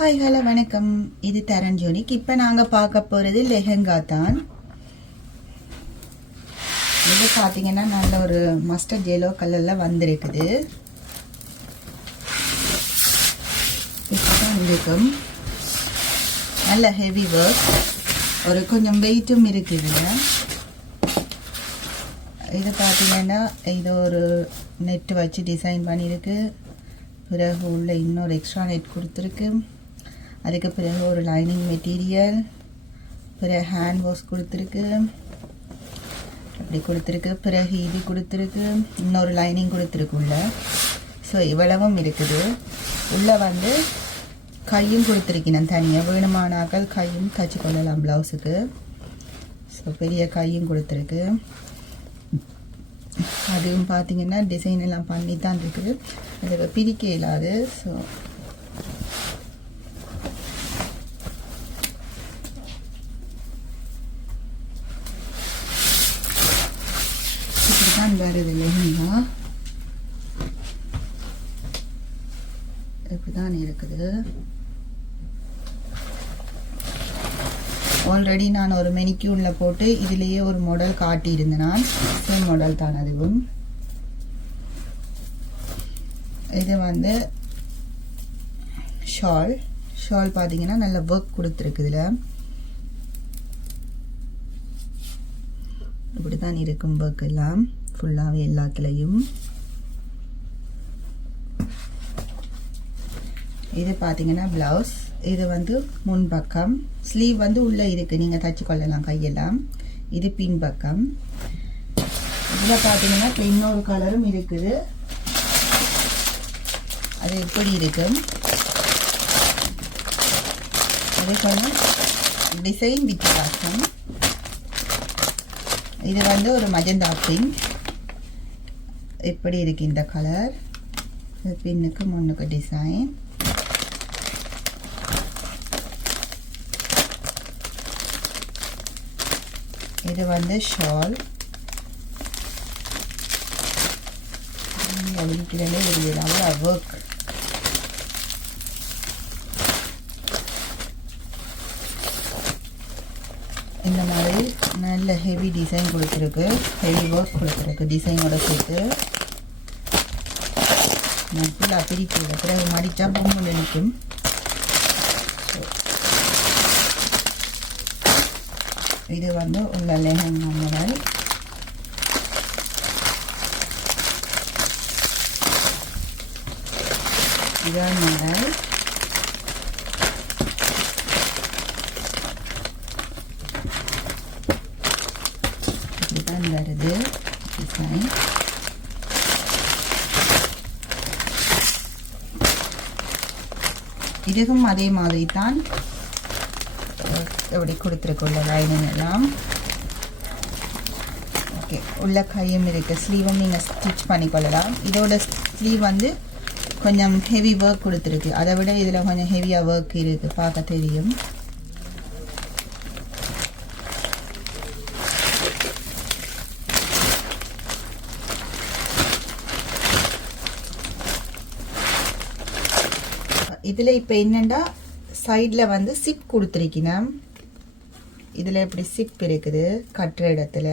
Hi hello வணக்கம். இது தரஞ்சோனிக். இப்போ நாங்கள் பார்க்க போகிறது லெஹங்கா தான். இது பார்த்தீங்கன்னா நல்ல ஒரு மஸ்டர்ட் எல்லோ கலரில் வந்திருக்குது. இப்போதான் இருக்கும். நல்ல ஹெவி ஒர்க், ஒரு கொஞ்சம் வெயிட்டும் இருக்குது. இது பார்த்தீங்கன்னா இது ஒரு நெட் வச்சு டிசைன் பண்ணியிருக்கு. பிறகு உள்ள இன்னொரு எக்ஸ்ட்ரா நெட் கொடுத்துருக்கு. அதுக்கு பிறகு ஒரு லைனிங் மெட்டீரியல், பிறகு ஹேண்ட் வாஷ் கொடுத்துருக்கு, அப்படி கொடுத்துருக்கு. பிறகு இது கொடுத்துருக்கு, இன்னொரு லைனிங் கொடுத்துருக்கு உள்ள. ஸோ இவ்வளவும் இருக்குது. உள்ளே வந்து கையும் கொடுத்துருக்கேன் தனியாக, வேணுமானாக்கள் கையும் தச்சு கொள்ளலாம் ப்ளவுஸுக்கு. ஸோ பெரிய கையும் கொடுத்துருக்கு. அதுவும் பார்த்தீங்கன்னா டிசைன் எல்லாம் பண்ணி தான் இருக்குது. அதை பிரிக்க இல்லாது. ஸோ இப்படிதான் வருது லெஹங்கா. இப்படிதான் இருக்குது. ஆல்ரெடி நான் ஒரு மெனிக்யூரில் போட்டு இதுலேயே ஒரு மாடல் காட்டியிருந்தேன். நான் சேம் மாடல் தான் அதுவும். இது வந்து ஷால் பார்த்தீங்கன்னா நல்ல ஒர்க் கொடுத்துருக்குதுல. இப்படி தான் இருக்கும் ஒர்க் எல்லாம் ஃபுல்லாகவே எல்லாத்துலேயும். இது பார்த்தீங்கன்னா ப்ளவுஸ். இது வந்து முன்பக்கம், ஸ்லீவ் வந்து உள்ளே இருக்குது, நீங்கள் தச்சு கொள்ளலாம் கையெல்லாம். இது பின் பக்கம். இதில் பார்த்தீங்கன்னா இன்னொரு கலரும் இருக்குது. அது எப்படி இருக்கும், அது கொஞ்சம் டிசைன் வித்தியாசம். இது வந்து ஒரு மஜந்தா பிங்க். எப்படி இருக்கு இந்த கலர். பின்னுக்கு முன்னுக்கு டிசைன். இது வந்து ஷால். வீட்டிலே இருக்குது அவ்வளோ ஒர்க். இந்த மாதிரி நல்ல ஹெவி டிசைன் கொடுத்துருக்கு, ஹெவி ஒர்க் கொடுத்துருக்கு டிசைனோட சேர்த்து. ஃபுல்லாக பிரிக்கல, பிறகு மடித்தா பொம்மை நிற்கும். இது வந்து உள்ள லெஹங்கா மாடல். இதான் மாடல். இப்படிதான் வருது டிசைன். இதுவும் அதே மாதிரி தான் எப்படி கொடுத்துருக்குள்ள லைனிங் எல்லாம். ஓகே, உள்ள கையும் இருக்குது. ஸ்லீவும் நீங்கள் ஸ்டிச் பண்ணிக்கொள்ளலாம். இதோட ஸ்லீவ் வந்து கொஞ்சம் ஹெவி ஒர்க் கொடுத்துருக்கு. அதை விட இதில் கொஞ்சம் ஹெவியாக ஒர்க் இருக்குது, பார்க்க தெரியும். இதில் இப்போ என்னென்னா சைடில் வந்து சிப் கொடுத்துருக்கேன். இதில் எப்படி சிப் இருக்குது கட்டுற இடத்துல.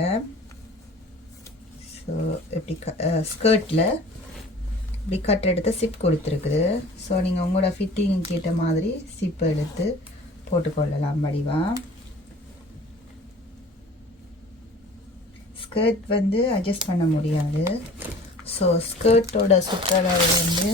ஸோ எப்படி ஸ்கர்ட்டில் இப்படி கட்டுற இடத்த சிப் கொடுத்துருக்குது. ஸோ நீங்கள் உங்களோட ஃபிட்டிங் கேட்ட மாதிரி சிப்பை எடுத்து போட்டுக்கொள்ளலாம் வடிவாக. ஸ்கர்ட் வந்து அட்ஜஸ்ட் பண்ண முடியாது. ஸோ ஸ்கர்ட்டோட சுற்றளவு வந்து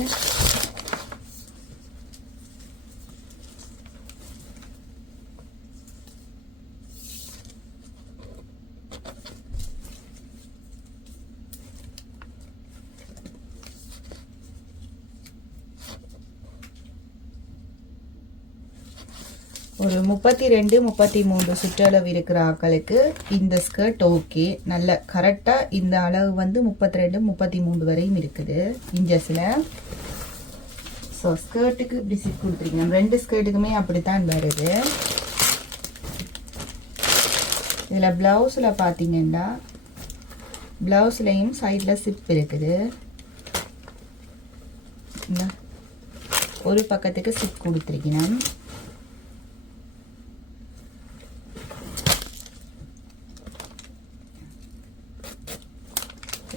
ஒரு 32 33 சுற்றளவு இருக்கிற ஆட்களுக்கு இந்த ஸ்கர்ட் ஓகே. நல்ல கரெக்டாக இந்த அளவு வந்து 32 33 வரையும் இருக்குது இன்ச்சஸில். ஸோ ஸ்கர்ட்டுக்கு இப்படி சிப் கொடுத்துருக்கீங்க. ரெண்டு ஸ்கர்ட்டுக்குமே அப்படித்தான் வருது. இதில் ப்ளவுஸில் பார்த்தீங்கன்னா ப்ளவுஸ்லேயும் சைடில் சிப் இருக்குது. ஒரு பக்கத்துக்கு சிப் கொடுத்துருக்கணும்.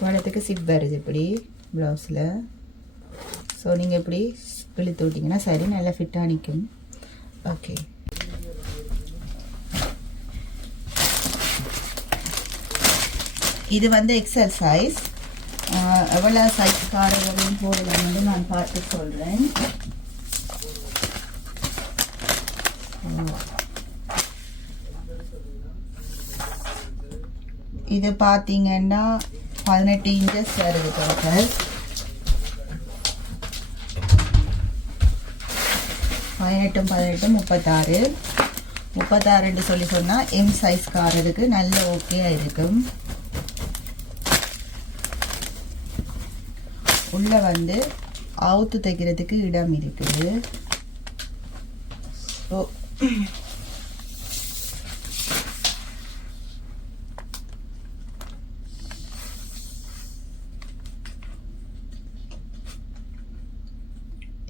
வடத்துக்கு சிப் வருது இப்படி ப்ளவுஸில். ஸோ நீங்கள் இப்படி இழுத்து விட்டிங்கன்னா சரி, நல்லா ஃபிட்டாக நிற்கும். ஓகே, இது வந்து எக்ஸல் சைஸ். எவ்வளோ சைஸ்காரர்களையும் போடலாம்னு நான் பார்த்து சொல்கிறேன். இது பார்த்தீங்கன்னா 18 இன்ச்சஸ் வருது டோட்டல். 18 36 36 சொல்லி சொன்னால் எம் சைஸ்காரருக்கு நல்ல ஓகேயாக இருக்கும். உள்ளே வந்து அவுத்து தைக்கிறதுக்கு இடம் இருக்குது. ஸோ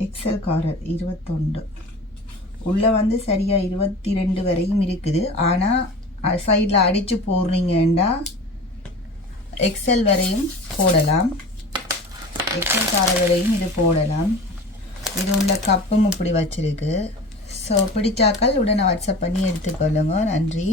எக்ஸல் காரர் 21 உள்ளே வந்து சரியாக 22 வரையும் இருக்குது. ஆனால் சைடில் அடித்து போடுறீங்கன்னா எக்ஸல் வரையும் போடலாம், எக்ஸல் காரர் வரையும் இது போடலாம். இது உள்ள கப்பும் இப்படி வச்சிருக்கு. ஸோ பிடிச்சாக்கள் உடனே வாட்ஸ்அப் பண்ணி எடுத்துக்கொள்ளுங்க. நன்றி.